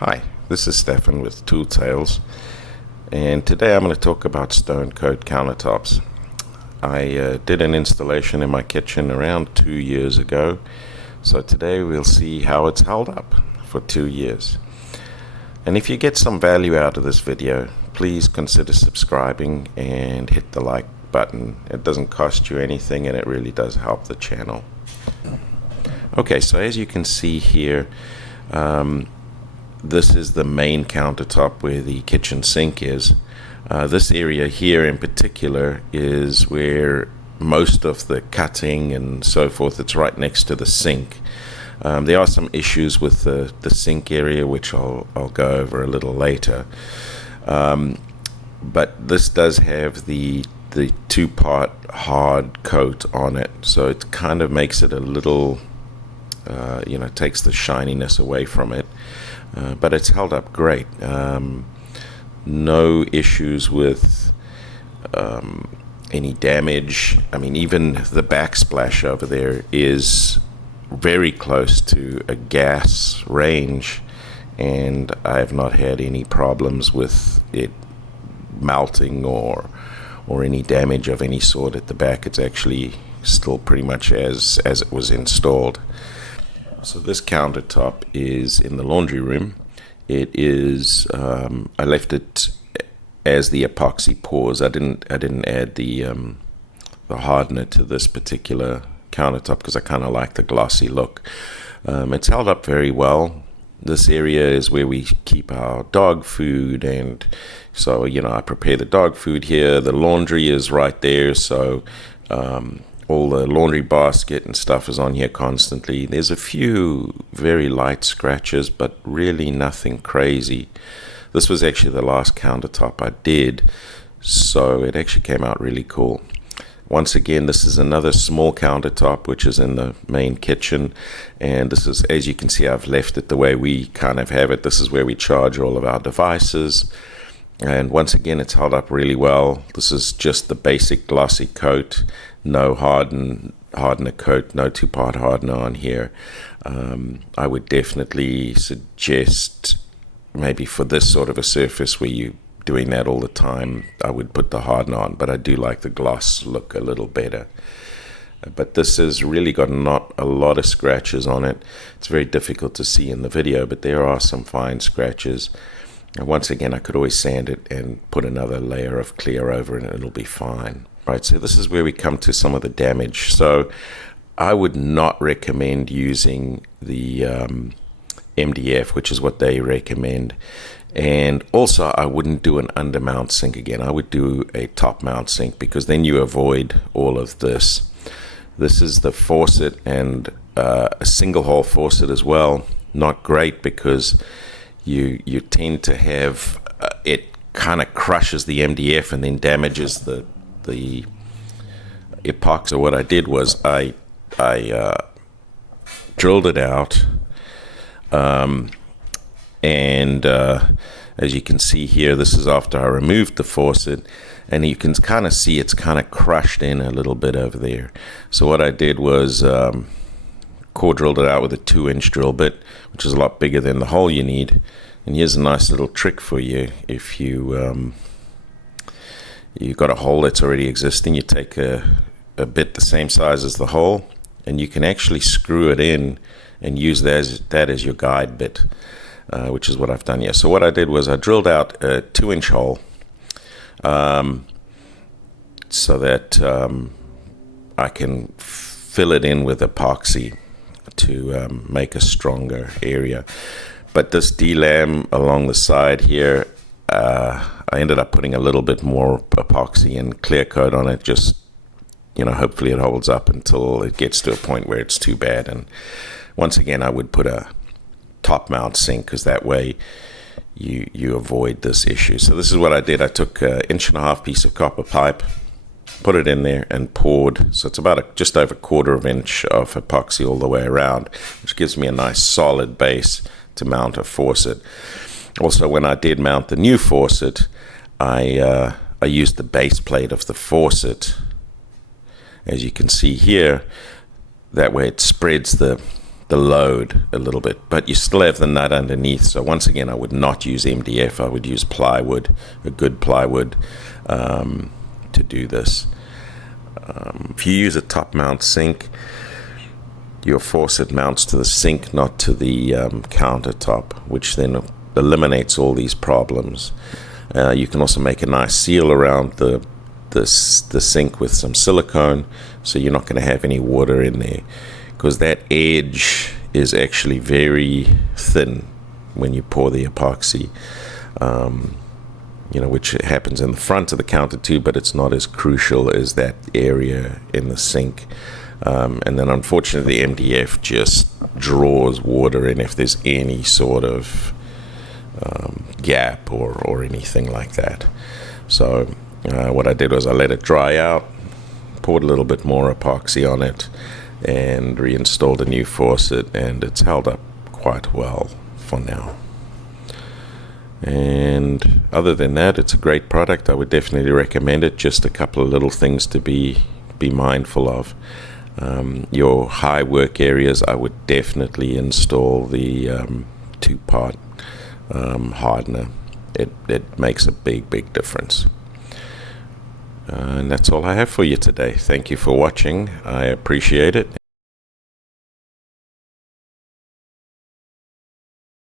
Hi, this is Stefan with Tool Tales, and today I'm going to talk about stone coat countertops. I did an installation in my kitchen around 2 years ago, so today we'll see how it's held up for 2 years. And if you get some value out of this video, please consider subscribing and hit the like button. It doesn't cost you anything and it really does help the channel. Okay, so as you can see here, this is the main countertop where the kitchen sink is. This area here in particular is where most of the cutting and so forth, it's right next to the sink. There are some issues with the sink area, which I'll go over a little later. But this does have the two-part hard coat on it, so it kind of makes it a little, takes the shininess away from it. But it's held up great. No issues with any damage. I mean, even the backsplash over there is very close to a gas range, and I have not had any problems with it melting or any damage of any sort at the back. It's actually still pretty much as it was installed. So this countertop is in the laundry room. It is I left it as the epoxy pours. I didn't add the hardener to this particular countertop because I kind of like the glossy look. It's held up very well. This area is where we keep our dog food, and so I prepare the dog food here. The laundry is right there, so all the laundry basket and stuff is on here constantly. There's a few very light scratches, but really nothing crazy. This was actually the last countertop I did, so it actually came out really cool. Once again, this is another small countertop which is in the main kitchen, and this is, as you can see, I've left it the way we kind of have it. This is where we charge all of our devices, and once again it's held up really well. This is just the basic glossy coat, no hardener coat, no two-part hardener on here. I would definitely suggest maybe for this sort of a surface where you're doing that all the time, I would put the hardener on, but I do like the gloss look a little better. But this has really got not a lot of scratches on it. It's very difficult to see in the video, but there are some fine scratches. And once again, I could always sand it and put another layer of clear over it and it'll be fine. Right, so this is where we come to some of the damage. So I would not recommend using the MDF, which is what they recommend. And also I wouldn't do an under mount sink again. I would do a top mount sink, because then you avoid all of this. This is the faucet, and a single hole faucet as well. Not great, because you tend to have it kind of crushes the MDF and then damages the epoxy. So what I did was I drilled it out, and as you can see here, this is after I removed the faucet, and you can kind of see it's kind of crushed in a little bit over there. So what I did was core drilled it out with a 2-inch drill bit, which is a lot bigger than the hole you need. And here's a nice little trick for you. If you've got a hole that's already existing, you take a bit the same size as the hole, and you can actually screw it in and use that as your guide bit, which is what I've done here. So what I did was I drilled out a 2-inch hole so that I can fill it in with epoxy to make a stronger area. But this D-lam along the side here, I ended up putting a little bit more epoxy and clear coat on it. Just, hopefully it holds up until it gets to a point where it's too bad. And once again, I would put a top mount sink, because that way you avoid this issue. So this is what I did. I took an 1.5 inch piece of copper pipe, put it in there and poured. So it's about just over 1/4 inch of epoxy all the way around, which gives me a nice solid base to mount a faucet. Also, when I did mount the new faucet, I used the base plate of the faucet, as you can see here. That way it spreads the the load a little bit, but you still have the nut underneath. So once again, I would not use MDF. I would use plywood, a good plywood, to do this. If you use a top mount sink, your faucet mounts to the sink, not to the countertop, which then eliminates all these problems. You can also make a nice seal around the sink with some silicone, so you're not going to have any water in there, because that edge is actually very thin when you pour the epoxy, which happens in the front of the counter too, but it's not as crucial as that area in the sink. And then unfortunately the MDF just draws water in if there's any sort of gap or anything like that. So what I did was I let it dry out, poured a little bit more epoxy on it, and reinstalled a new faucet, and it's held up quite well for now. And other than that, it's a great product. I would definitely recommend it. Just a couple of little things to be mindful of. Your high work areas, I would definitely install the 2-part hardener. It makes a big difference. And that's all I have for you today. Thank you for watching. I appreciate it,